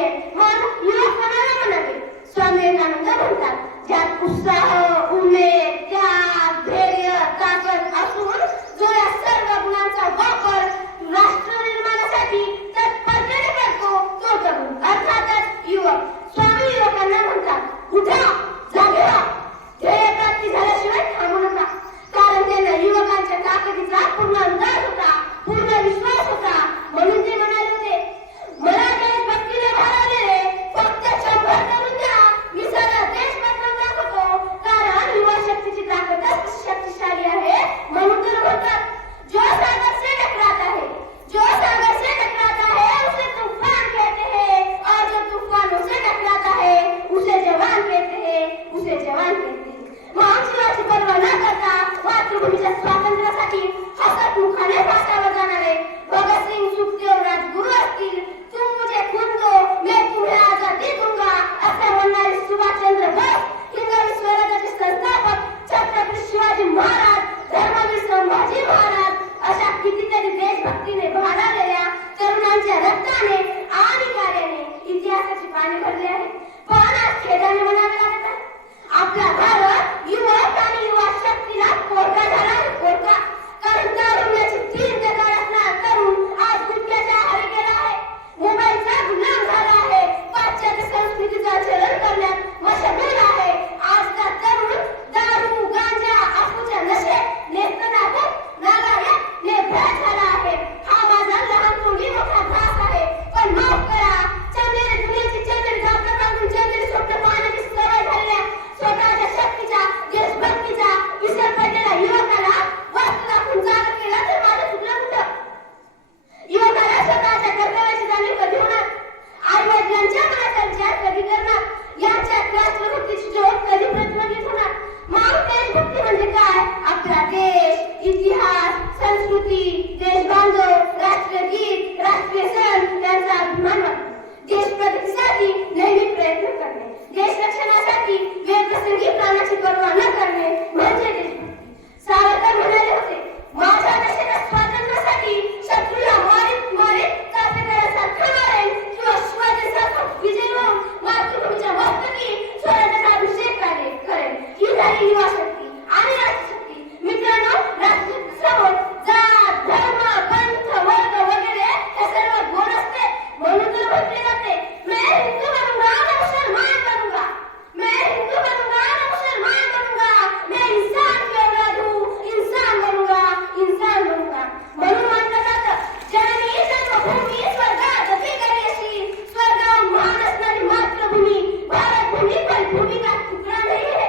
नाहीये. मग युवक कोणाला म्हणावे? स्वामी विवेकानंद म्हणतात, ज्यात उत्साह, उमेद, त्याग, धैर्य, ताकद असून जो या सर्व गुणांचा वापर राष्ट्र निर्माणासाठी तत्परतेने करतो तो तरुण, अर्थातच युवक. स्वामी विवेकानंद म्हणतात, उठा, जागे व्हा, ध्येय प्राप्ती झाल्याशिवाय थांबू नका. कारण त्यांना युवकांच्या ताकदीचा पूर्ण अंदाज होता, पूर्ण विश्वास होता. म्हणून ते म्हणाले होते, मला देशभक्तीने भारावलेले फक्त 100 तरुण द्या, मी सारा देश बदलून दाखवतो. कारण युवा शक्तीची ताकदच शक्तिशाली आहे. म्हणून तर म्हणतात, जो सागर से टकराता है, जो सागर से टकराता है उसे तूफान कहते हैं, और जो तूफानों से टकराता है उसे जवान कहते हैं, उसे जवान कहते हैं. मग जीवाची पर्वा न करता मातृभूमीच्या स्वातंत्र्यासाठी हसत मुखाने फासावर जाणारे भगतसिंग, सुखदेव, राजगुरू असतील, तुम मुझे खून दो मैं तुम्हें आजादी दूंगा असे म्हणणारे सुभाषचंद्र बोस, हिंदवी स्वराज्याचे संस्थापक छत्रपती शिवाजी महाराज, धर्मवीर संभाजी महाराज अशा कितीतरी देशभक्तीने भारावलेल्या तरुणांच्या रक्ताने आणि कार्याने इतिहासाची पाने भरली आहे. पण आज खेदाने म्हणावे लागत आहे, आपला भारत युवक आणि युवा शक्तीला पोरका झाला आहे, पोरका. कारण तारुण्याची 3 प्रकार असणारा तरुण आज गुटख्याच्या आहारी गेला आहे, मोबाईलचा गुलाम झाला आहे, पाश्चात्य संस्कृतीचा आचरण करण्यात मशगूल आहे. आजचा तरुण दारू, गांजा, अफूच्या नशेत नेस्तनाबूत नालायक निर्भय झाला आहे. हा माझा लहान तोंडी मोठा ध्यास आहे. पण माफ करा, चंदेरी दुनियेची चंदेरी धापा बांधून चंदेरी स्वप्न पाहण्याची सवय झालेल्या स्वतःच्या शक्तीचा, देशभक्तीचा विसर पडलेला युवकाला वस्तू दाखवून जागा केला तर माझं चुकलं कुठं? युवकाला स्वतःच्या कर्तव्याची जाणीव कधी होणार? आई वडिलांच्या मनाचा विचार कधी करणार? यांच्यात राष्ट्रभक्तीची ज्योत कधी प्रज्वलित होणार? मग देशभक्ती म्हणजे काय? आपला देश, इतिहास, संस्कृती, देशबांधव, राष्ट्रीय गीत, राष्ट्रीय सण यांचा अभिमान वाटतो. देश प्रगतीसाठी नेहमी प्रयत्न करणे, देश रक्षणासाठी वेळप्रसंगी प्राणाची पर्वा न करणे म्हणजे देशभक्ती. सावरकर म्हणाले होते, माझ्या देशाच्या स्वातंत्र्यासाठी शत्रूला मारीत मारीत चाफेकरासारखा मारेन किंवा शिवाजीसारखा विजय होऊन मातृभूमीच्या मस्तकी स्वराज्याचा अभिषेक करेन. ही झाली युवा शक्ती आणि राष्ट्रशक्ती. मित्रांनो, राष्ट्रशक्तीसमोर जात, धर्म, पंथ, वर्ग वगैरे हे सर्व गुण असते. म्हणून तर म्हटले जाते, मैं हिंदू बनूंगा मैं मुसलमान बनूंगा, मैं हिंदू बनूंगा मैं मुसलमान बनूंगा, मैं इंसान की औलाद हूँ, इंसान बनूंगा, इंसान बनूंगा. म्हणून म्हटलं जातं, जननी जन्मभूमी स्वर्गादपि गरीयसी. स्वर्गाहून महान असणारी मातृभूमी भारत भूमी कोई भूमी का टुकड़ा नहीं है.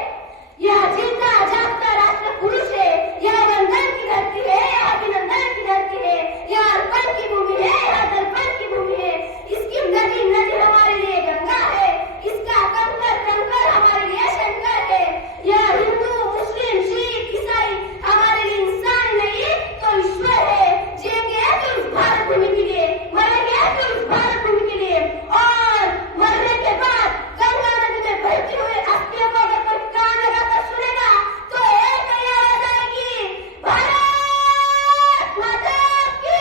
यह जिंदा जागता राष्ट्र पुरुष है, यह वंदन की धरती है, यह अभिनंदन की धरती है, यह अर्पण की भूमि है, यह दर्पण की भूमि है. इसकी नदी नदी हमारे लिए गंगा है, इसका कंकर कंकर हमारे लिए शंकर है. यह हिंदू, मुस्लिम, सिख, ईसाई हमारे लिए इंसान नहीं तो ईश्वर है. जिएंगे तो इस भारत भूमि के लिए, मरेंगे तो इस भारत भूमि के लिए. और मरने के बाद गंगा नदी में बहती हुई अस्थियों को अगर कोई कान लगाकर सुनेगा तो एक ही आवाज आएगी, भारत माता की,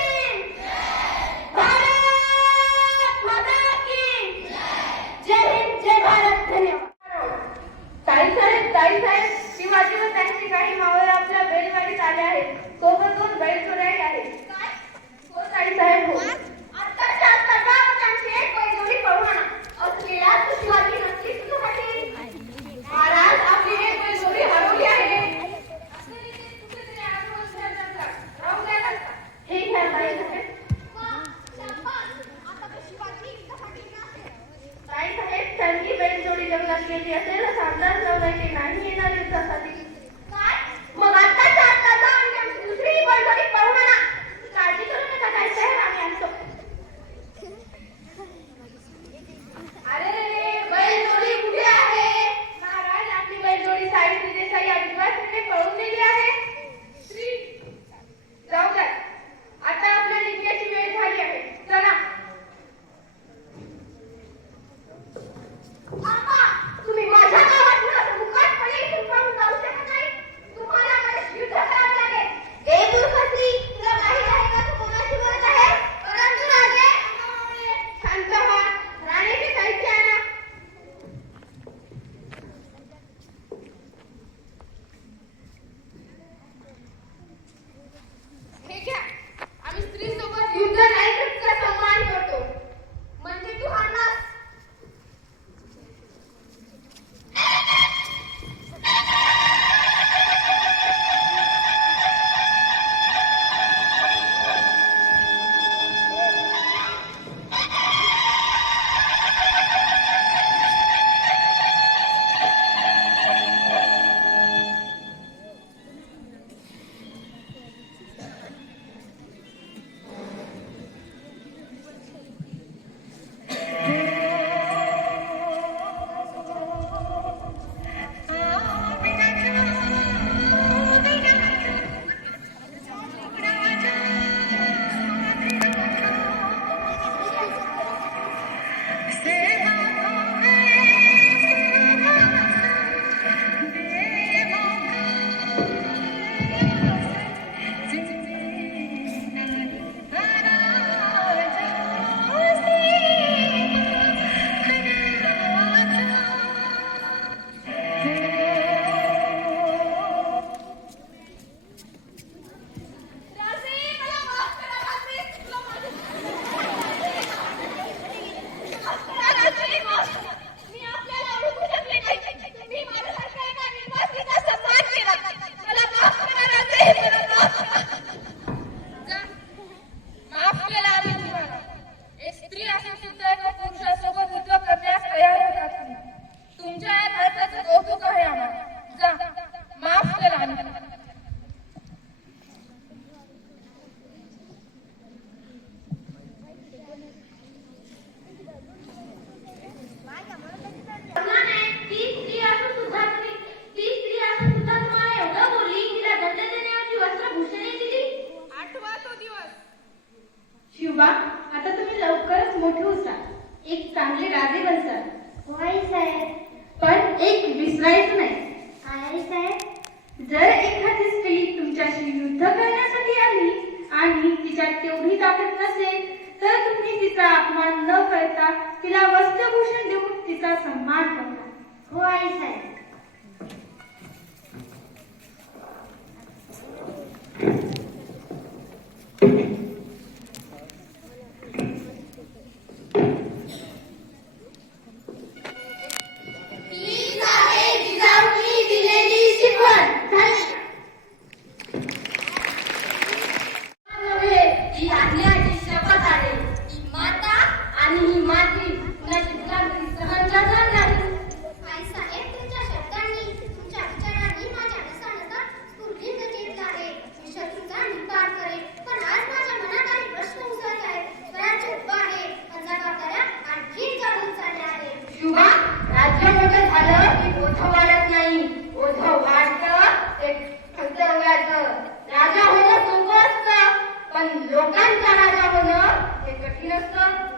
भारत माता की जय हिंद, जय भारत. धन्यवाद. ताईसाहेब शिवाजी व त्यांची काही मावळे आपल्या बैलगाडीत आले आहेत. सोबत 2 बैलजोड्याही आहेत. हो ताईसाहेब, हो. आत्ताच्या आत्ता जा व त्यांची एक बैलजोडी पळवून आणा. असलेला तो शिवाजी नक्की तुझ्यासाठी. महाराज, आपली एक बैलजोडी हरवली आहे. राहू द्या ना. हे घ्या ताईसाहेब. ताईसाहेब, त्यांची बैलजोडी जंगलात गेली असेल असा अंदाज लावलाय की नाही येणार युद्धासाठी. काय? मग आत्ताच्या आत्ता जा आणि त्यांची दुसरी बैलजोडी पळवून आणा. काळजी करू नका ताईसाहेब, आम्ही आणतो. अरे बैलजोडी कुठे आहे? महाराज, आपली बैलजोडी सावित्री देसाई आदिवासीने पळून नेली आहे. जाऊ द्या, आता आपल्या निघण्याची वेळ झाली आहे. चला. तुम्ही माझ्या गावात मुकाटपणे इथून पळून जाऊ शकता माफ केला आम्ही तुम्हाला. एक स्त्री असून सुद्धा एका पुरुषासोबत युद्ध करण्यास तयार होता तुम्ही. तुमच्या या धाडसाचं कौतुक आहे आम्हाला. जा, माफ केला आम्ही तुम्हाला. शिवबा, आता तुम्ही लवकरच मोठे होसाल, एक चांगले राजे बनसाल. होय साहेब. पण एक विसरायचं नाही. काय साहेब? जर एखादी स्त्री तुमच्याशी युद्ध करण्यासाठी आली आणि तिच्यात तेवढी ताकद नसेल तर तुम्ही तिचा अपमान न करता तिला वस्त्रभूषण देऊन तिचा सन्मान करता. होय साहेब. राजा होणं सोपं असतं, पण लोकांचा राजा होणं हे कठीण असतं.